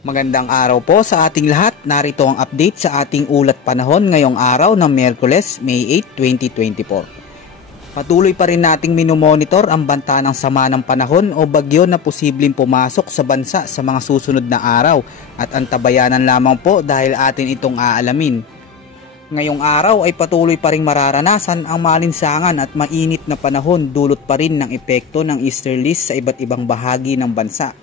Magandang araw po sa ating lahat. Narito ang update sa ating ulat panahon ngayong araw ng Miyerkules, May 8, 2024. Patuloy pa rin nating minomonitor ang banta ng sama ng panahon o bagyo na posibleng pumasok sa bansa sa mga susunod na araw at antabayanan lamang po dahil atin itong aalamin. Ngayong araw ay patuloy pa ring mararanasan ang malinsangan at mainit na panahon dulot pa rin ng epekto ng easterlies sa iba't ibang bahagi ng bansa.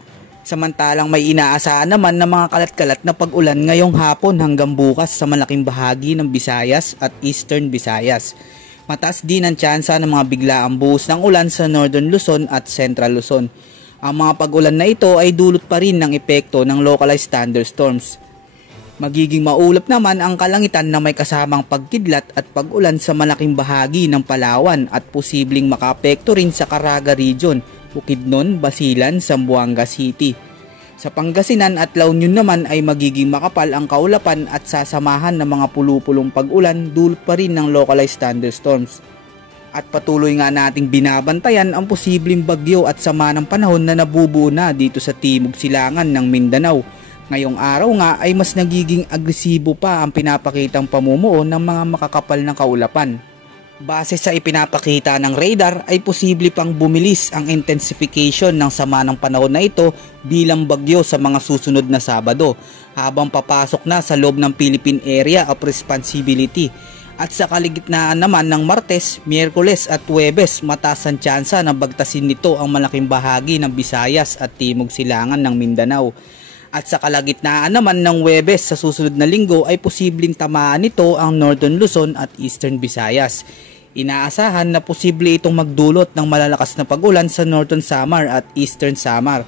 Samantalang may inaasahan naman na mga kalat-kalat na pag-ulan ngayong hapon hanggang bukas sa malaking bahagi ng Visayas at Eastern Visayas. Mataas din ang tsansa ng mga biglaang buhos ng ulan sa Northern Luzon at Central Luzon. Ang mga pag-ulan na ito ay dulot pa rin ng epekto ng localized thunderstorms. Magiging maulap naman ang kalangitan na may kasamang pagkidlat at pag-ulan sa malaking bahagi ng Palawan at posibleng makaapekto rin sa Caraga Region, Bukidnon, Basilan, Zamboanga City. Sa Pangasinan at La Union naman ay magiging makapal ang kaulapan at sasamahan ng mga pulupulong pag-ulan dulot pa rin ng localized thunderstorms. At patuloy nga nating binabantayan ang posibleng bagyo at sama ng panahon na nabubuo na dito sa Timog Silangan ng Mindanao. Ngayong araw nga ay mas nagiging agresibo pa ang pinapakitang pamumuo ng mga makakapal na kaulapan. Base sa ipinapakita ng radar ay posible pang bumilis ang intensification ng sama ng panahon na ito bilang bagyo sa mga susunod na Sabado habang papasok na sa loob ng Philippine Area of Responsibility. At sa kaligitnaan naman ng Martes, Miyerkules at Huwebes mataas ang tsansa na bagtasin nito ang malaking bahagi ng Visayas at Timog Silangan ng Mindanao. At sa kalagitnaan naman ng Huwebes sa susunod na linggo ay posibleng tamaan nito ang Northern Luzon at Eastern Visayas. Inaasahan na posible itong magdulot ng malalakas na pag-ulan sa Northern Samar at Eastern Samar.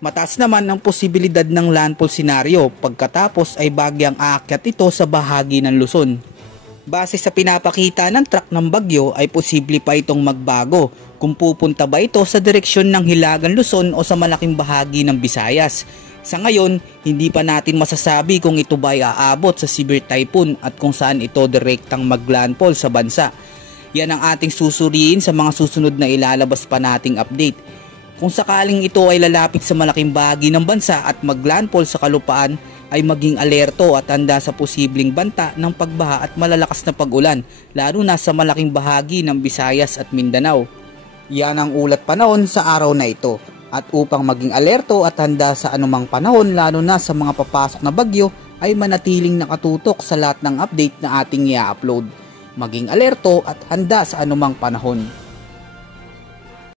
Mataas naman ang posibilidad ng landfall scenario pagkatapos ay bagyang aakyat ito sa bahagi ng Luzon. Base sa pinapakita ng track ng bagyo ay posible pa itong magbago kung pupunta ba ito sa direksyon ng Hilagang Luzon o sa malaking bahagi ng Visayas. Sa ngayon, hindi pa natin masasabi kung ito ba ay aabot sa severe typhoon at kung saan ito direktang maglandfall sa bansa. Yan ang ating susuriin sa mga susunod na ilalabas pa nating update. Kung sakaling ito ay lalapit sa malaking bahagi ng bansa at maglandfall sa kalupaan, ay maging alerto at handa sa posibleng banta ng pagbaha at malalakas na pag-ulan, lalo na sa malaking bahagi ng Visayas at Mindanao. Yan ang ulat panahon sa araw na ito. At upang maging alerto at handa sa anumang panahon lalo na sa mga papasok na bagyo ay manatiling nakatutok sa lahat ng update na ating i-upload. Maging alerto at handa sa anumang panahon.